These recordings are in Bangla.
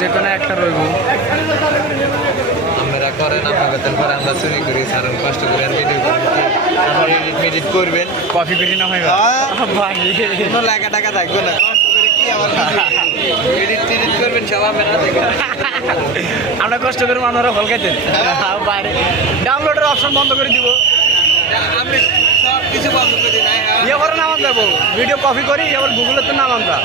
যে কোনো একটা রইব। আমরা করেন আপনার বেতন করে আমরা চুরি করি সারুন কষ্ট করে আর ভিডিও করি এডিট মেডিট করবেন কফি পেটি না হয় ভাই কোনো টাকা টাকা থাকবে না এডিট টেডিট করবেন সব আমরা দেখবেন আমরা কষ্ট করে মানুষরা ফল খাইতেন বাইরে ডাউনলোডের অপশন বন্ধ করে দিব। আমি সব কিছু বন্ধ করে দিই ইয়ে করে নামান দেবো ভিডিও কপি করি এবার গুগলের তো নামান দা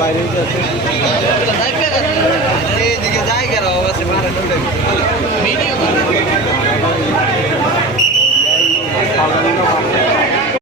বাইরে